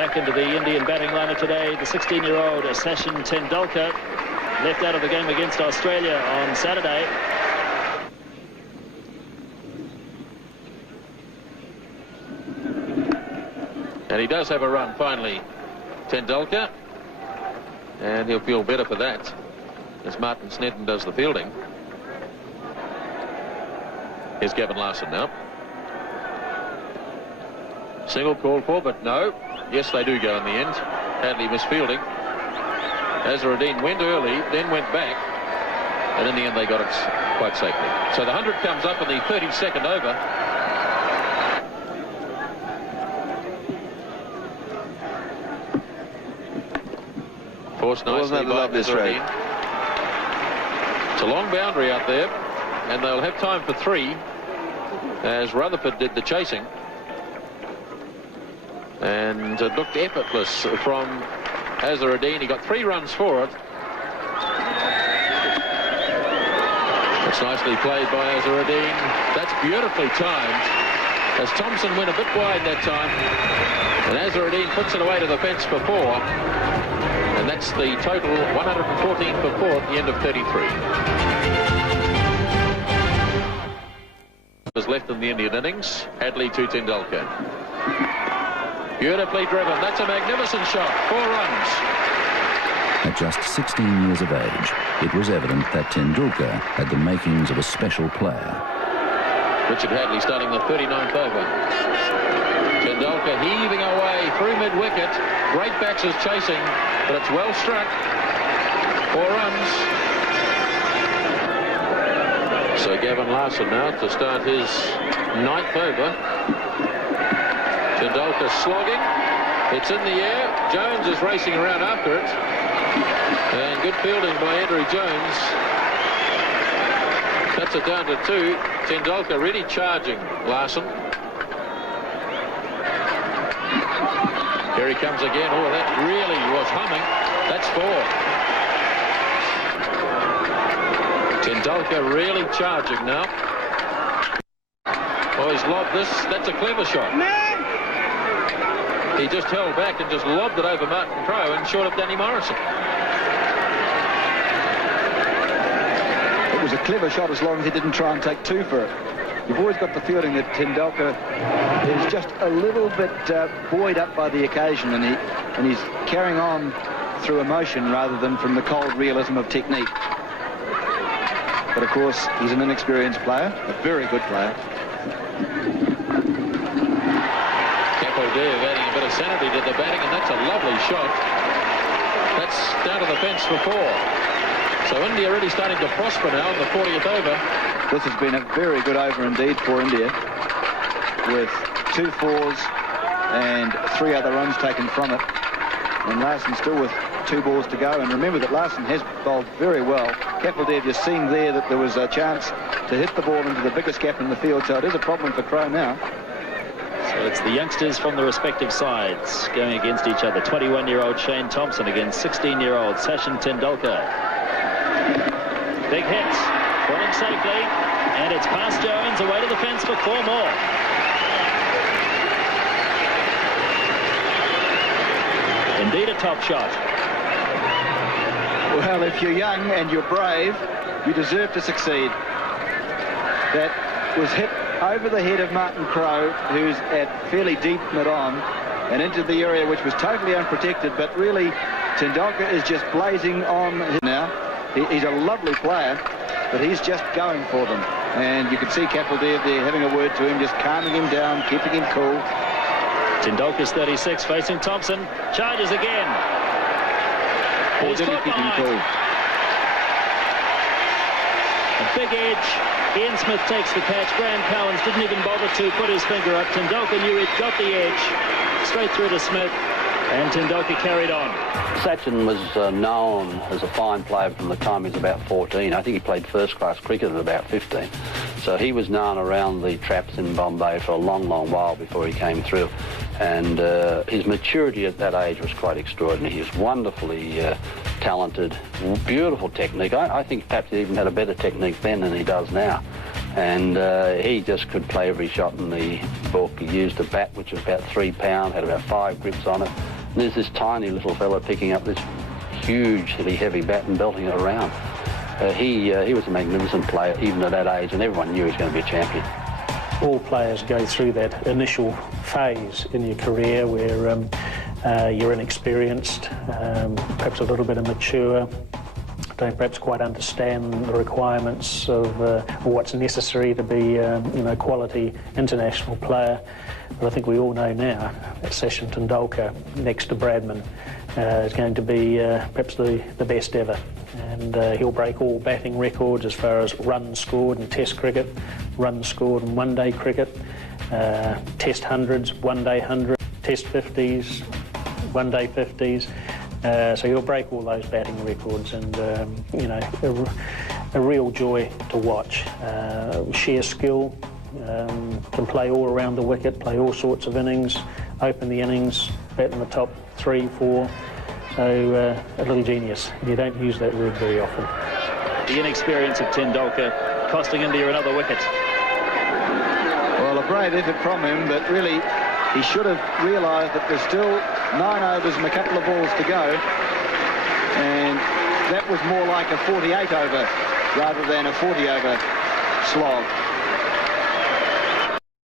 Back into the Indian batting lineup today, the 16-year-old Sachin Tendulkar, left out of the game against Australia on Saturday. And he does have a run finally, Tendulkar, and he'll feel better for that as Martin Snedden does the fielding. Here's Gavin Larson now. Single called for, but no. Yes, they do go in the end. Hadley misfielding. Azharuddin went early, then went back, and in the end they got it quite safely. So the 100 comes up in the 32nd over. Forced nicely by Azharuddin. It's a long boundary out there, and they'll have time for 3 as Rutherford did the chasing. And it looked effortless from Azharuddin. He got 3 runs for it. It's nicely played by Azharuddin. That's beautifully timed as Thompson went a bit wide that time. And Azharuddin puts it away to the fence for 4. And that's the total 114 for 4 at the end of 33. Was left in the Indian innings. Hadley to Tendulkar. Beautifully driven. That's a magnificent shot. 4 runs. At just 16 years of age, it was evident that Tendulkar had the makings of a special player. Richard Hadley starting the 39th over. Tendulkar heaving away through mid-wicket. Great backsers chasing, but it's well struck. 4 runs. So Gavin Larson now to start his 9th over. Tendulkar slogging. It's in the air. Jones is racing around after it. And good fielding by Andrew Jones. That's it down to 2. Tendulkar really charging Larson. Here he comes again. Oh, that really was humming. That's 4. Tendulkar really charging now. Oh, he's lobbed this. That's a clever shot. He just held back and just lobbed it over Martin Crowe and short of Danny Morrison. It was a clever shot as long as he didn't try and take 2 for it. You've always got the feeling that Tendulkar is just a little bit buoyed up by the occasion, and he's carrying on through emotion rather than from the cold realism of technique. But of course, he's an inexperienced player, a very good player. Kapildev adding a bit of sanity to the batting, and that's a lovely shot. That's down to the fence for 4. So India really starting to prosper now in the 40th over. This has been a very good over indeed for India, with 2 fours and 3 other runs taken from it. And Larson still with 2 balls to go. And remember that Larson has bowled very well. Kapildev, you're seeing there that there was a chance to hit the ball into the biggest gap in the field. So it is a problem for Crowe now. So it's the youngsters from the respective sides going against each other. 21-year-old Shane Thompson against 16-year-old Sachin Tendulkar. Big hit, falling safely, and it's past Jones, away to the fence for 4 more. Indeed a top shot. Well, if you're young and you're brave, you deserve to succeed. That was hit over the head of Martin Crowe, who's at fairly deep mid-on, and into the area which was totally unprotected, but really Tendulkar is just blazing on now. He's a lovely player, but he's just going for them. And you can see Kapildev there having a word to him, just calming him down, keeping him cool. Tendulkar's 36, facing Thompson. Charges again. Or did he keep him cool? A big edge. Ian Smith takes the catch. Graham Cowans didn't even bother to put his finger up. Tendulkar knew he'd got the edge. Straight through to Smith. And Tendulkar carried on. Sachin was known as a fine player from the time he was about 14. I think he played first-class cricket at about 15. So he was known around the traps in Bombay for a long, long while before he came through. And his maturity at that age was quite extraordinary. He was wonderfully talented, beautiful technique. I think perhaps he even had a better technique then than he does now. And he just could play every shot in the book. He used a bat which was about 3 pound, had about 5 grips on it. And there's this tiny little fella picking up this hugely heavy bat and belting it around. He was a magnificent player, even at that age, and everyone knew he was going to be a champion. All players go through that initial phase in your career where you're inexperienced, perhaps a little bit immature, don't perhaps quite understand the requirements of what's necessary to be a quality international player. But I think we all know now that Sachin Tendulkar, next to Bradman, is going to be perhaps the best ever. And he'll break all batting records as far as runs scored in Test cricket, runs scored in one-day cricket, Test hundreds, one-day hundreds, Test 50s, one-day 50s. So he'll break all those batting records, and a real joy to watch. Sheer skill, can play all around the wicket, play all sorts of innings, open the innings, bat in the top 3, 4. So a little genius. You don't use that word very often. The inexperience of Tendulkar costing India another wicket. Well, a brave effort from him, but really he should have realised that there's still 9 overs and a couple of balls to go, and that was more like a 48 over rather than a 40 over slog.